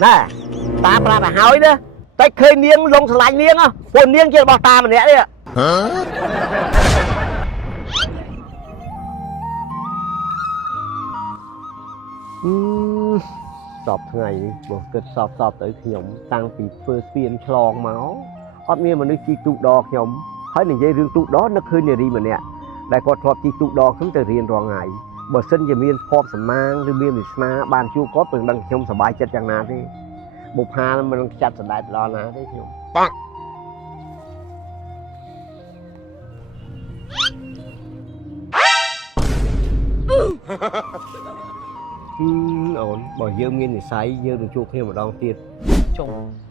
nè ta pra phải hỏi đó tới khơi niêng lông sờ lạnh niêng á quần niêng kia bao ta mà nè đi ạ sọp ngày một cơn sọp tới nhộng tăngពីធ្វើស្ពានឆ្លងមកអត់មានមនុស្សជីកទូកដរខ្ញុំហើយនិយាយរឿងទូកដរនឹកឃើញនារីម្នាក់ដែលគាត់ធ្លាប់ជីកទូកដរខ្ញុំទៅរៀនរាល់ថ្ងៃបើសិនជាមានភ័ព្វសម្មាងឬមានវាសនាបានជួបគាត់ពឹងដឹងខ្ញុំសប្បាយចិត្តយ៉ាងណាទេបុប្ផាមិននឹងចាត់សណ្ដែតដល់ណាទេខ្ញុំបាក់អូនបើយើងមាននិស្ស័យយើងនឹងជួបគ្នាម្ដងទៀតជុំ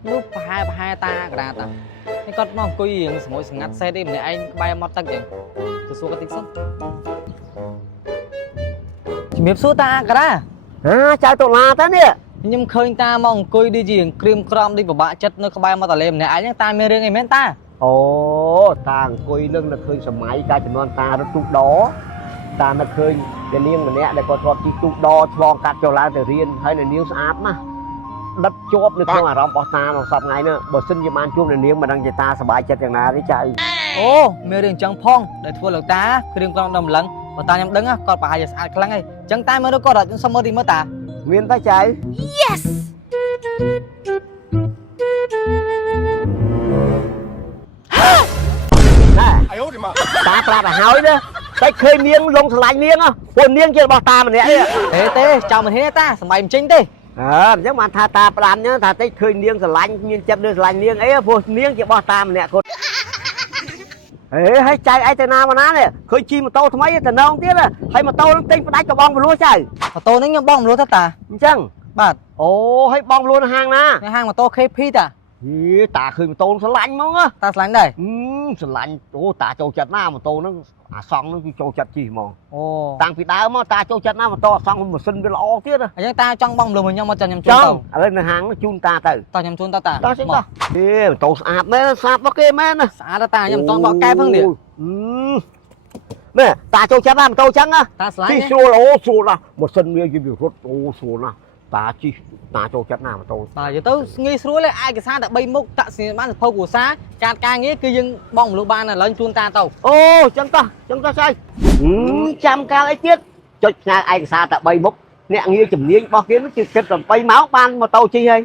នោះប្រហែលតាក្រាតានេះគាត់មកអង្គុយរៀងស្ងួយស្ងាត់សេះទេម្នាក់ឯងក្បែរមាត់ទឹកចឹងទៅសួរគាត់តិចសិនជំរាបសួរតាក្រាចៅតុលាតានេះខ្ញុំឃើញតាមកអង្គុយដូចជាក្រៀមក្រំដូចពិបាកចិត្តនៅក្បែរមាត់ទន្លេម្នាក់ឯងហ្នឹងតាមានរឿងអីមែនតាអូតាអង្គុយនឹងនឹកឃើញសម័យកាលចំនួនតារត់ទូកដរតានឹកឃើញនាងម្នាក់ដែលគាត់ធ្លាប់ជិះទូកដរឆ្លងកាត់ចូលឡើងទៅរៀនហើយនាងស្អាតណាស់ដិតជាប់នៅក្នុងអារម្មណ៍របស់តាក្នុងសប្តាហ៍ថ្ងៃនេះបើសិនជាបានជួបនាងមិនដឹងជាតាសប្បាយចិត្តយ៉ាងណាទេចៅអូមានរឿងអញ្ចឹងផងដែលធ្វើលោកតាគ្រឿងក្រំដំឡឹងបើតាខ្ញុំដឹងគាត់ប្រហែលជាស្អាតខ្លាំងហើយអញ្ចឹងតាមើលទៅគាត់អត់សុំមើលទីមើលតាមានតែចៅ Yes ណែតាប្រាប់ឲ្យហើយណាតែឃើញនាងលងឆ្លាញ់នាងពួកនាងជារបស់តាម្នាក់ទេចៅមិនហ៊ានតាសម័យមិនចេញទេអញ្ចឹងបានថាតាផ្ដាំអញ្ចឹងថាតិចឃើញនាងឆ្លាញ់មានចិត្តលើឆ្លាញ់នាងអីព្រោះនាងជារបស់តាម្នាក់គាត់ហើយចៅឯទៅណាមកណានេះឃើញជិះម៉ូតូថ្មីទៅនងទៀតហើយម៉ូតូនឹងទិញផ្ដាច់ក៏បងបលួសចៅម៉ូតូនេះខ្ញុំបងបលួសទៅតាអញ្ចឹងបាទអូហើយបងបលួសនៅហាងណានៅហាងម៉ូតូ KP តាតាឃើញម៉ូតូឆ្លាញ់ហ្មងតាឆ្លាញ់ដែរឆ្លាញ់អូតាចូលចិត្តណាម៉ូតូហ្នឹងអាសង់ហ្នឹងគឺចូលចិត្តជិះហ្មងអូតាំងពីដើមមកតាចូលចិត្តណាម៉ូតូអាសង់ម៉ាស៊ីនវាល្អទៀតអញ្ចឹងតាចង់បងបលួសខ្ញុំមកចាំខ្ញុំជូនទៅឥឡូវនៅហាងជូនតាទៅខ្ញុំជូនទៅតាតោះចេញតោះម៉ូតូស្អាតមែនស្អាតរបស់គេមែនណាស្អាតតាខ្ញុំមិនតន់បកកែផងនេះនេះតាចូលចិត្តណាម៉ូតូចឹងណាតាឆ្លាញ់ជិះស្រួលអូស្រួលណាស់ម៉ាស៊ីនវាយរត់អូស្រួលណាស់តាជិះតាចូលចិត្តណាម៉ូតូបាទនិយាយទៅងាយស្រួលឯកសារតែ3មុខតាក់ស្នៀនបានសភៅគ្រួសារការងារគឺយើងបងមលុបបានឥឡូវជូនតាទៅអូចឹងតោះចៅចាំកាលអីទៀតចុចផ្ញើឯកសារតែ3មុខអ្នកងារជំនាញរបស់គេនឹងជិះគិត8ម៉ោងបានម៉ូតូជិះហើយ